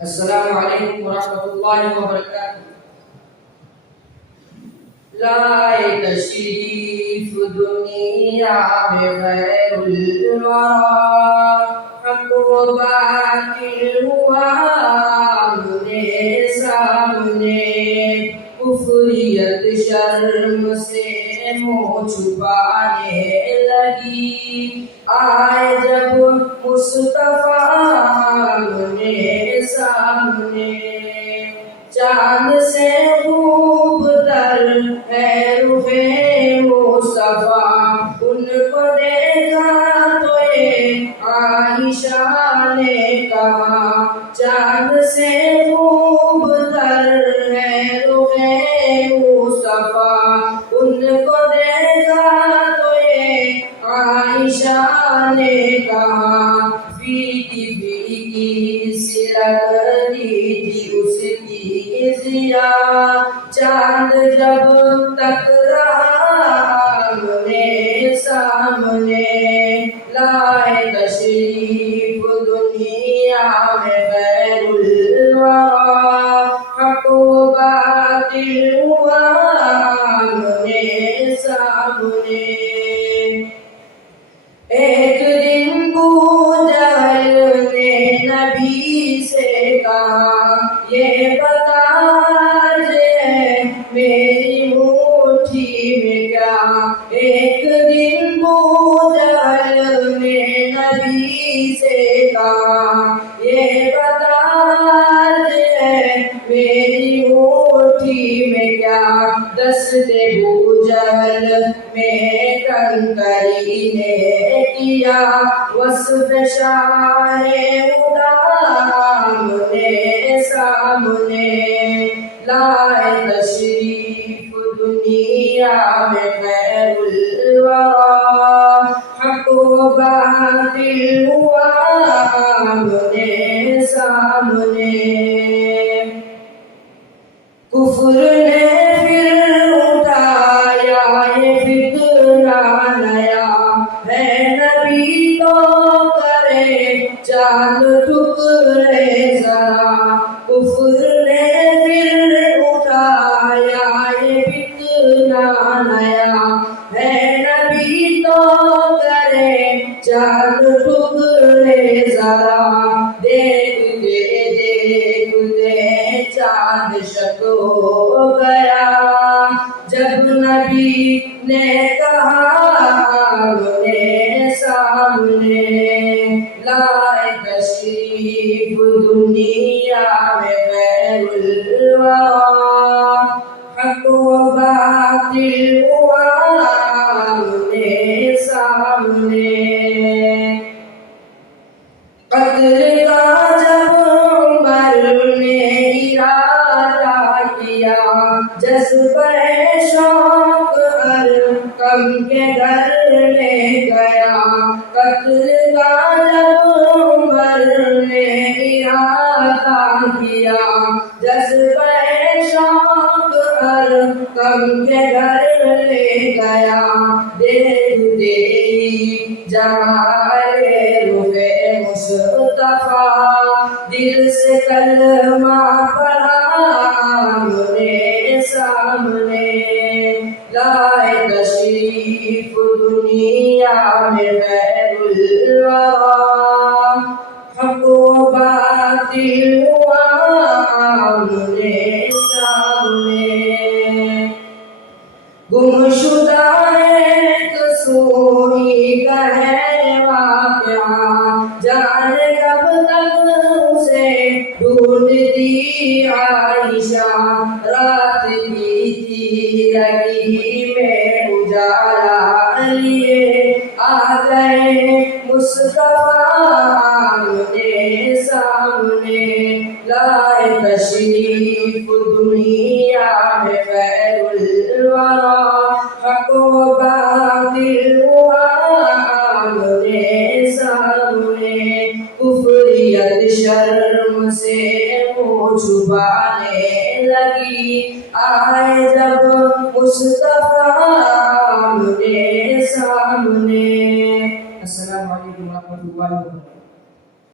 السلام علیکم ورحمۃ اللہ وبرکاتہ۔ لائے تشریف دنیا میں خیر الورا، حق و باطل ہوا آمنے سامنے، کفریت شرم سے منہ چھپانے لگی، آئے جب مصطفیٰ آمنے سامنے، چاند سے خوب تر ہے رخ مصطفیٰ، ان کو دیکھا تو یہ عائشہ نے کہا، چاند سے خوب تر ہے رخ مصطفیٰ، ان کو دیکھا تو یہ عائشہ نے کہا، فیکی فیکی سی لگتی تھی اس کی ضیا، چاند جب تک رہا آمنے سامنے، لائے تشریف دنیا میں خیر الورا، حق و باطل ہوا آمنے سامنے۔ ایک دن ابو جہل نے نبی سے کہا، یہ بتا ہے میری مٹھی میں کیا، ایک دن ابو جہل نے نبی سے کہا، یہ بتا ہے میری مٹھی میں کیا، دست ابو جہل میں کنکری نے کیا، وصف شاہ خدا آمنے سامنے، لائے تشریف دنیا میں خیر الورا، حق و باطل ہوا آمنے سامنے، کفر نے پھر اٹھایا یہ فتنہ نیا، ہے نبی تو کرے چاند ٹکڑے ذرا، کفر نے پھر اٹھایا یہ فتنہ نیا، ہے نبی تو کرے چاند ٹکڑے ذرا، دیکھتے دیکھتے چاند شک ہو گیا، جب نبی نے کہا آمنے سامنے، لائے تشریف دنیا میں خیر الورا، حق و باطل ہوا آمنے سامنے، قتل کا جب عمر نے ارادہ کیا، جذبہ شوق ارقم کے گھر لے گیا، قتل کا جب عمر نے ارادہ کیا، جذبہ شوق ارقم کے گھر لے گیا، دیکھتے ہی جمال رخ مصطفیٰ، دل سے کلمہ پڑھا آمنے سامنے، لائے تشریف دنیا میں خیر الورا، حق و باطل ہوا آمنے سامنے، گمشدہ ایک سوئی کا ہے واقعہ، جانے کب تک اسے ڈھونڈتی عائشہ، رات کی تھی لگی میں اجالا لیے، آ گئے مصطفیٰ آمنے سامنے، لائے تشریف دنیا میں خیر الورا، حق و باطل ہوا آمنے سامنے، کفریت شرم سے منہ چھپانے لگی، آئے جب مصطفیٰ آمنے سامنے۔ السلام علیکم ورحمۃ اللہ وبرکاتہ۔